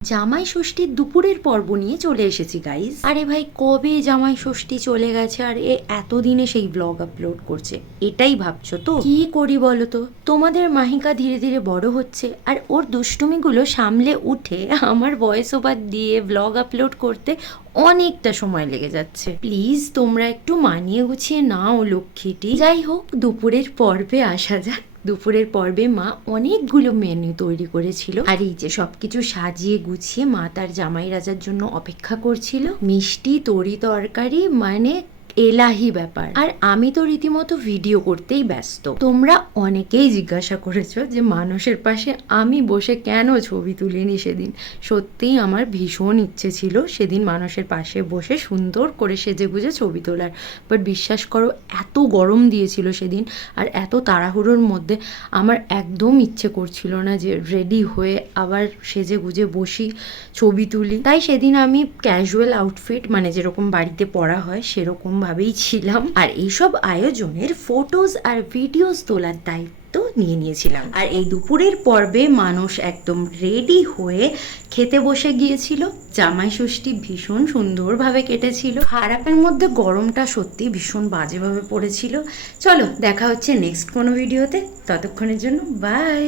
জামাই ষষ্ঠীর দুপুরের পর্ব নিয়ে চলে এসেছি গাইজ। আরে ভাই, কবে জামাই ষষ্ঠী চলে গেছে আর এতদিনে সেই ব্লগ আপলোড করছে, এটাই ভাবছো তো? কি করি বলো তো? তোমাদের মাহিকা ধীরে ধীরে বড় হচ্ছে আর ওর দুষ্টুমিগুলো সামলে উঠে আমার ভয়েস ওভার দিয়ে ব্লগ আপলোড করতে অনেকটা সময় লেগে যাচ্ছে। প্লিজ তোমরা একটু মানিয়ে গুছিয়ে নাও লক্ষ্মীটি। যাই হোক, দুপুরের পর্বে আসা যাক। দুপুরের পর্বে মা অনেকগুলো মেনু তৈরি করেছিল, আর এই যে সবকিছু সাজিয়ে গুছিয়ে মা তার জামাই রাজার জন্য অপেক্ষা করছিল। মিষ্টি, তরি তরকারি, মানে এলাহি ব্যাপার। আর আমি তো রীতিমতো ভিডিও করতেই ব্যস্ত। তোমরা অনেকেই জিজ্ঞাসা করেছো যে মানসের পাশে আমি বসে কেন ছবি তুলিনি সেদিন। সত্যিই আমার ভীষণ ইচ্ছে ছিল সেদিন মানসের পাশে বসে সুন্দর করে সেজে গুজে ছবি তোলার, বাট বিশ্বাস করো এত গরম দিয়েছিল সেদিন, আর এত তাড়াহুড়োর মধ্যে আমার একদম ইচ্ছে করছিল না যে রেডি হয়ে আবার সেজে গুজে বসি ছবি তুলি। তাই সেদিন আমি ক্যাজুয়াল আউটফিট, মানে যেরকম বাড়িতে পরা হয় সেরকম ভাবেই ছিলাম, আর এইসব আয়োজনের ফটোজ আর ভিডিওস তোলার দায়িত্ব নিয়ে নিয়েছিলাম। আর এই দুপুরের পর্বে মানুষ একদম রেডি হয়ে খেতে বসে গিয়েছিল। জামাই ষষ্ঠী ভীষণ সুন্দরভাবে কেটেছিল। খারাপের মধ্যে গরমটা সত্যি ভীষণ বাজেভাবে পড়েছিল। চলো দেখা হচ্ছে নেক্সট কোনো ভিডিওতে, ততক্ষণের জন্য বাই।